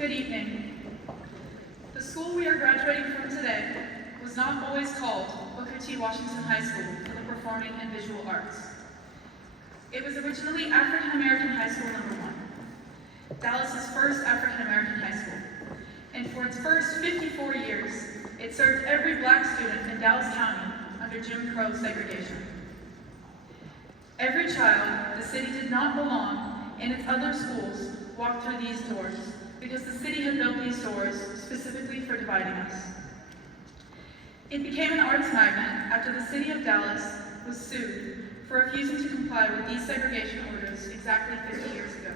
Good evening. The school we are graduating from today was not always called Booker T. Washington High School for the Performing and Visual Arts. It was originally African American High School number 1, Dallas's first African American high school. And for its first 54 years, it served every black student in Dallas County under Jim Crow segregation. Every child the city did not belong and its other schools walked through these doors because the city had built these doors specifically for dividing us. It became an arts magnet after the city of Dallas was sued for refusing to comply with desegregation orders exactly 50 years ago.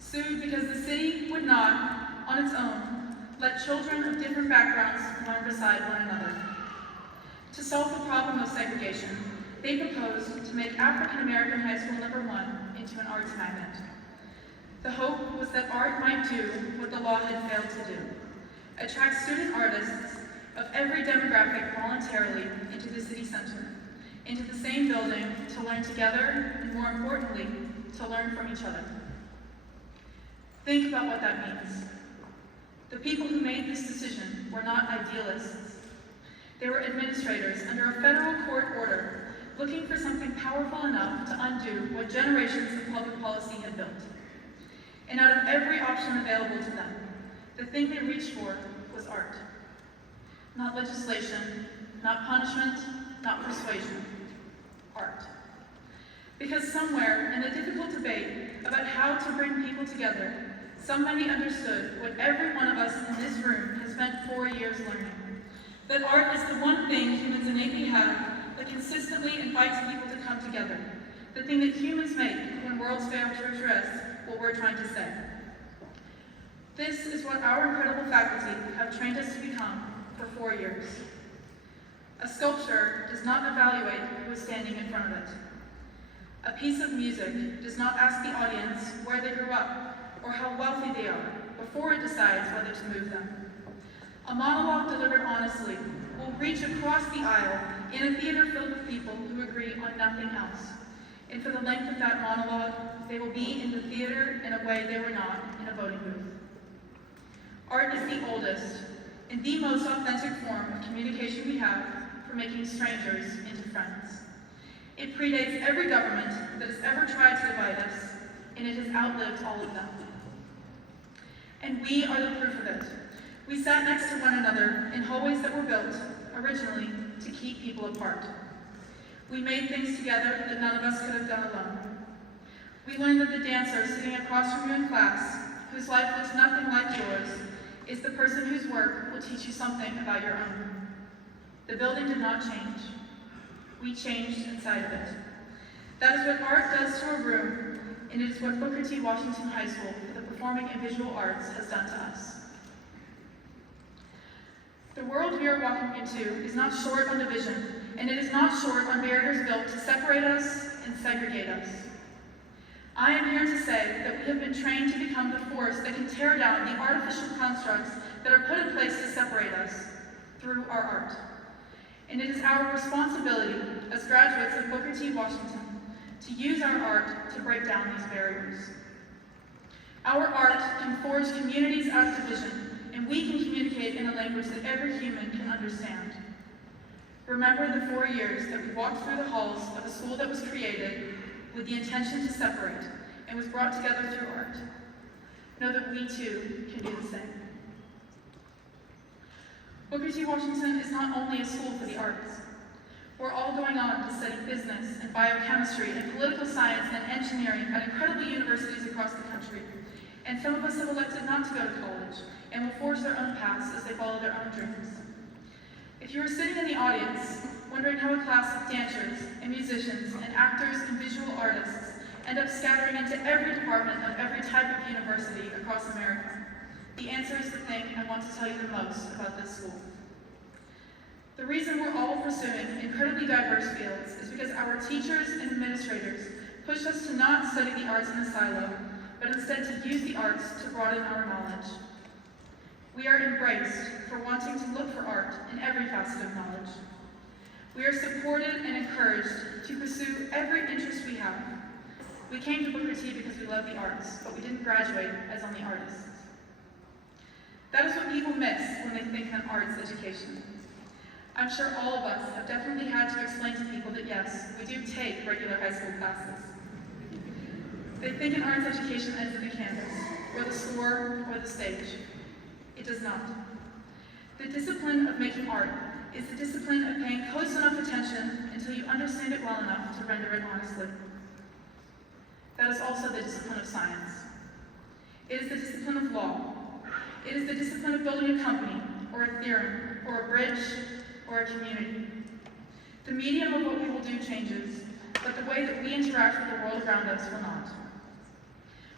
Sued because the city would not, on its own, let children of different backgrounds learn beside one another. To solve the problem of segregation, they proposed to make African American High School number 1 into an arts magnet. The hope was that art might do what the law had failed to do: attract student artists of every demographic voluntarily into the city center, into the same building to learn together, and more importantly, to learn from each other. Think about what that means. The people who made this decision were not idealists. They were administrators under a federal court order looking for something powerful enough to undo what generations of public policy had built. And out of every option available to them, the thing they reached for was art. Not legislation, not punishment, not persuasion. Art. Because somewhere in the difficult debate about how to bring people together, somebody understood what every one of us in this room has spent 4 years learning. That art is the one thing humans innately have that consistently invites people to come together. The thing that humans make when worlds fail to address what we're trying to say. This is what our incredible faculty have trained us to become for 4 years. A sculpture does not evaluate who is standing in front of it. A piece of music does not ask the audience where they grew up or how wealthy they are before it decides whether to move them. A monologue delivered honestly will reach across the aisle in a theater filled with people who agree on nothing else. And for the length of that monologue, they will be in the theater in a way they were not in a voting booth. Art is the oldest and the most authentic form of communication we have for making strangers into friends. It predates every government that has ever tried to divide us, and it has outlived all of them. And we are the proof of it. We sat next to one another in hallways that were built, originally, to keep people apart. We made things together that none of us could have done alone. We learned that the dancer sitting across from you in class, whose life looks nothing like yours, is the person whose work will teach you something about your own. The building did not change. We changed inside of it. That is what art does to a room, and it is what Booker T. Washington High School for the Performing and Visual Arts has done to us. The world we are walking into is not short on division, and it is not short on barriers built to separate us and segregate us. I am here to say that we have been trained to become the force that can tear down the artificial constructs that are put in place to separate us through our art. And it is our responsibility as graduates of Booker T. Washington to use our art to break down these barriers. Our art can forge communities out of division, and we can communicate in a language that every human can understand. Remember the 4 years that we walked through the halls of a school that was created with the intention to separate and was brought together through art. Know that we too can do the same. Booker T. Washington is not only a school for the arts. We're all going on to study business and biochemistry and political science and engineering at incredible universities across the country. And some of us have elected not to go to college and will forge their own paths as they follow their own dreams. If you were sitting in the audience, wondering how a class of dancers and musicians and actors and visual artists end up scattering into every department of every type of university across America, the answer is the thing I want to tell you the most about this school. The reason we're all pursuing incredibly diverse fields is because our teachers and administrators push us to not study the arts in a silo, but instead to use the arts to broaden our knowledge. We are embraced for wanting to look for art in every facet of knowledge. We are supported and encouraged to pursue every interest we have. We came to Booker T because we love the arts, but we didn't graduate as only artists. That is what people miss when they think of an arts education. I'm sure all of us have definitely had to explain to people that yes, we do take regular high school classes. They think an arts education ends at the campus, or the score, or the stage. It does not. The discipline of making art is the discipline of paying close enough attention until you understand it well enough to render it honestly. That is also the discipline of science. It is the discipline of law. It is the discipline of building a company, or a theorem, or a bridge, or a community. The medium of what we will do changes, but the way that we interact with the world around us will not.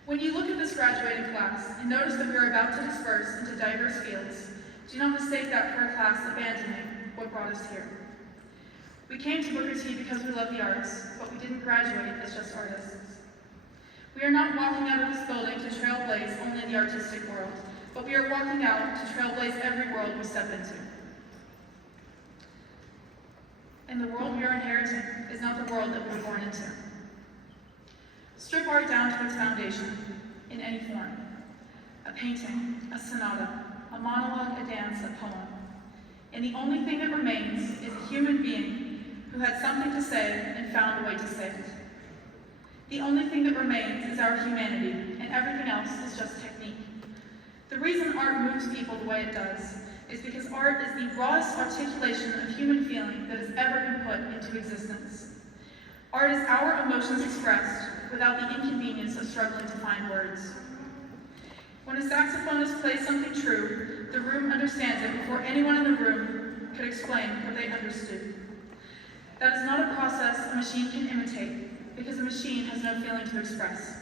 When you look at this graduating class and notice that we are about to disperse into diverse fields, do not mistake that for a class abandoning what brought us here. We came to Booker T because we love the arts, but we didn't graduate as just artists. We are not walking out of this building to trailblaze only the artistic world, but we are walking out to trailblaze every world we step into. And the world we are inheriting is not the world that we were born into. Strip art down to its foundation, in any form. A painting, a sonata, a monologue, a dance, a poem. And the only thing that remains is a human being who had something to say and found a way to say it. The only thing that remains is our humanity, and everything else is just technique. The reason art moves people the way it does is because art is the rawest articulation of human feeling that has ever been put into existence. Art is our emotions expressed without the inconvenience of struggling to find words. When a saxophonist plays something true, the room understands it before anyone in the room could explain what they understood. That is not a process a machine can imitate, because a machine has no feeling to express.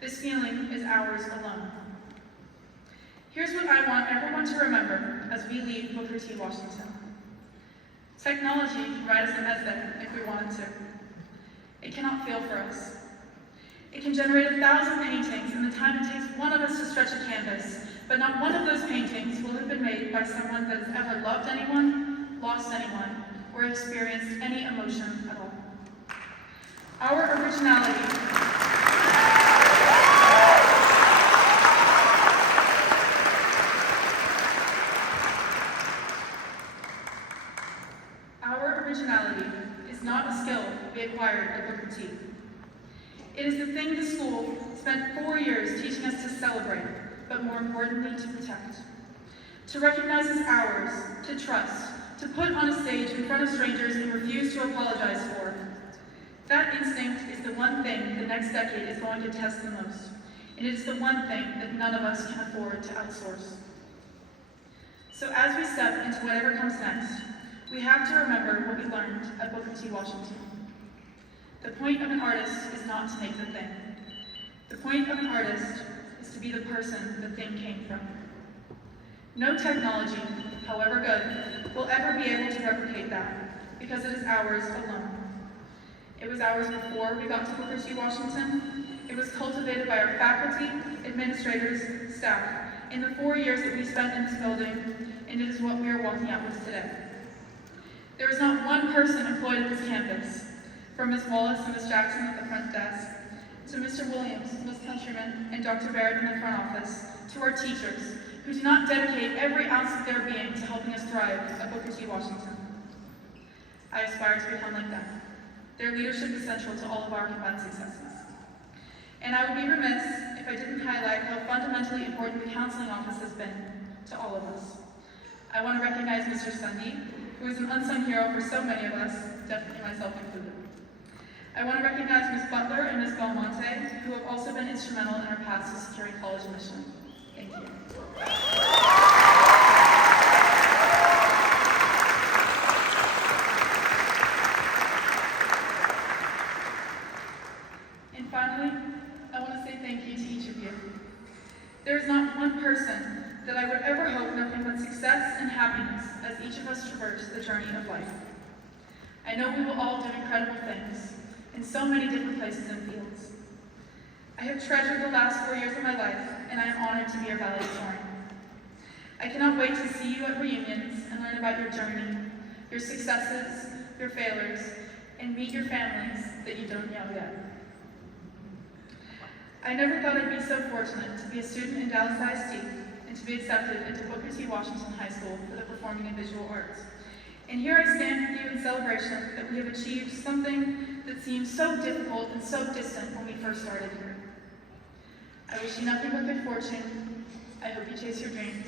This feeling is ours alone. Here's what I want everyone to remember as we leave Booker T. Washington. Technology can write us an essay if we wanted to. It cannot feel for us. It can generate 1,000 paintings in the time it takes one of us to stretch a canvas, but not one of those paintings will have been made by someone that has ever loved anyone, lost anyone, or experienced any emotion at all. Our originality is not a skill we acquired at Booker T. It is the thing the school spent 4 years teaching us to celebrate, but more importantly, to protect. To recognize as ours, to trust, to put on a stage in front of strangers and refuse to apologize for. That instinct is the one thing the next decade is going to test the most, and it is the one thing that none of us can afford to outsource. So as we step into whatever comes next, we have to remember what we learned at Booker T. Washington. The point of an artist is not to make the thing. The point of an artist is to be the person the thing came from. No technology, however good, will ever be able to replicate that, because it is ours alone. It was ours before we got to Booker T. Washington. It was cultivated by our faculty, administrators, staff, in the 4 years that we spent in this building, and it is what we are walking out with today. There is not one person employed at this campus, from Ms. Wallace and Ms. Jackson at the front desk, to Mr. Williams, Ms. Countryman, and Dr. Barrett in the front office, to our teachers, who do not dedicate every ounce of their being to helping us thrive at Booker T. Washington. I aspire to become like them. Their leadership is central to all of our combined successes. And I would be remiss if I didn't highlight how fundamentally important the counseling office has been to all of us. I want to recognize Mr. Sundeep, who is an unsung hero for so many of us, definitely myself included. I want to recognize Ms. Butler and Ms. Belmonte, who have also been instrumental in our path to securing college admission. Thank you. And finally, I want to say thank you to each of you. There is not one person that I would ever hope nothing but success and happiness as each of us traverse the journey of life. I know we will all do incredible things in so many different places and fields. I have treasured the last 4 years of my life, and I am honored to be your valedictorian. I cannot wait to see you at reunions and learn about your journey, your successes, your failures, and meet your families that you don't know yet. I never thought I'd be so fortunate to be a student in Dallas ISD and and to be accepted into Booker T. Washington High School for the Performing and Visual Arts. And here I stand with you in celebration that we have achieved something that seemed so difficult and so distant when we first started here. I wish you nothing but good fortune. I hope you chase your dreams.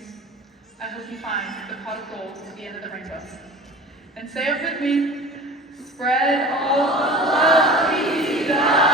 I hope you find the pot of gold at the end of the rainbow. And say it with me, spread all the love we got.